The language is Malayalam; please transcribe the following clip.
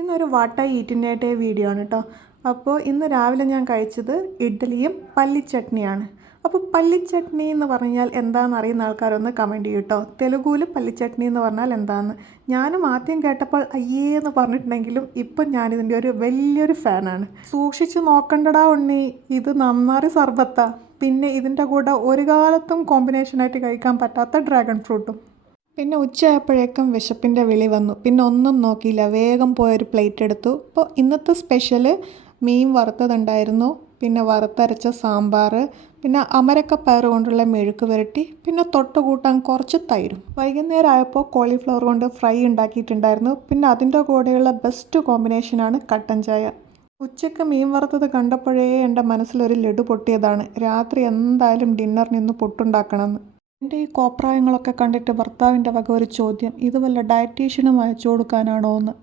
ഇന്നൊരു വാട്ട് ഐ ഈറ്റിൻ്റെ ആയിട്ട് വീഡിയോ ആണ് കേട്ടോ. അപ്പോൾ ഇന്ന് രാവിലെ ഞാൻ കഴിച്ചത് ഇഡ്ഡലിയും പല്ലിച്ചട്നിയാണ്. അപ്പോൾ പല്ലിച്ചട്നി എന്ന് പറഞ്ഞാൽ എന്താണെന്ന് അറിയുന്ന ആൾക്കാരൊന്ന് കമൻറ്റ് ചെയ്യും കേട്ടോ. തെലുഗുവിൽ പല്ലിച്ചട്നി എന്ന് പറഞ്ഞാൽ എന്താണെന്ന് ഞാനും ആദ്യം കേട്ടപ്പോൾ അയ്യേ എന്ന് പറഞ്ഞിട്ടുണ്ടെങ്കിലും ഇപ്പം ഞാനിതിൻ്റെ ഒരു വലിയൊരു ഫാനാണ്. സൂക്ഷിച്ച് നോക്കണ്ടടാ ഉണ്ണി, ഇത് നന്നാറി സർബത്താ. പിന്നെ ഇതിൻ്റെ കൂടെ ഒരു കാലത്തും കോമ്പിനേഷനായിട്ട് കഴിക്കാൻ പറ്റാത്ത ഡ്രാഗൺ ഫ്രൂട്ടും. പിന്നെ ഉച്ചയായപ്പോഴേക്കും വിശപ്പിൻ്റെ വിളി വന്നു. പിന്നെ ഒന്നും നോക്കിയില്ല, വേഗം പോയൊരു പ്ലേറ്റ് എടുത്തു. അപ്പോൾ ഇന്നത്തെ സ്പെഷ്യൽ മീൻ വറുത്തതുണ്ടായിരുന്നു, പിന്നെ വറുത്തരച്ച സാമ്പാർ, പിന്നെ അമരക്കപ്പയർ കൊണ്ടുള്ള മെഴുക്ക് പുരട്ടി, പിന്നെ തൊട്ട് കൂട്ടാൻ കുറച്ച് തൈരും. വൈകുന്നേരം ആയപ്പോൾ കോളിഫ്ലവർ കൊണ്ട് ഫ്രൈ ഉണ്ടാക്കിയിട്ടുണ്ടായിരുന്നു. പിന്നെ അതിൻ്റെ കൂടെയുള്ള ബെസ്റ്റ് കോമ്പിനേഷനാണ് കട്ടൻ ചായ. ഉച്ചയ്ക്ക് മീൻ വറുത്തത് കണ്ടപ്പോഴേ എൻ്റെ മനസ്സിലൊരു ലഡു പൊട്ടിയതാണ്, രാത്രി എന്തായാലും ഡിന്നറിന് ഇന്ന് പുട്ടുണ്ടാക്കണമെന്ന്. എൻ്റെ ഈ കോപ്രായങ്ങളൊക്കെ കണ്ടിട്ട് ഭർത്താവിൻ്റെ വക ഒരു ചോദ്യം, ഇത് വല്ല ഡയറ്റീഷ്യനും അയച്ചു കൊടുക്കാനാണോ എന്ന്.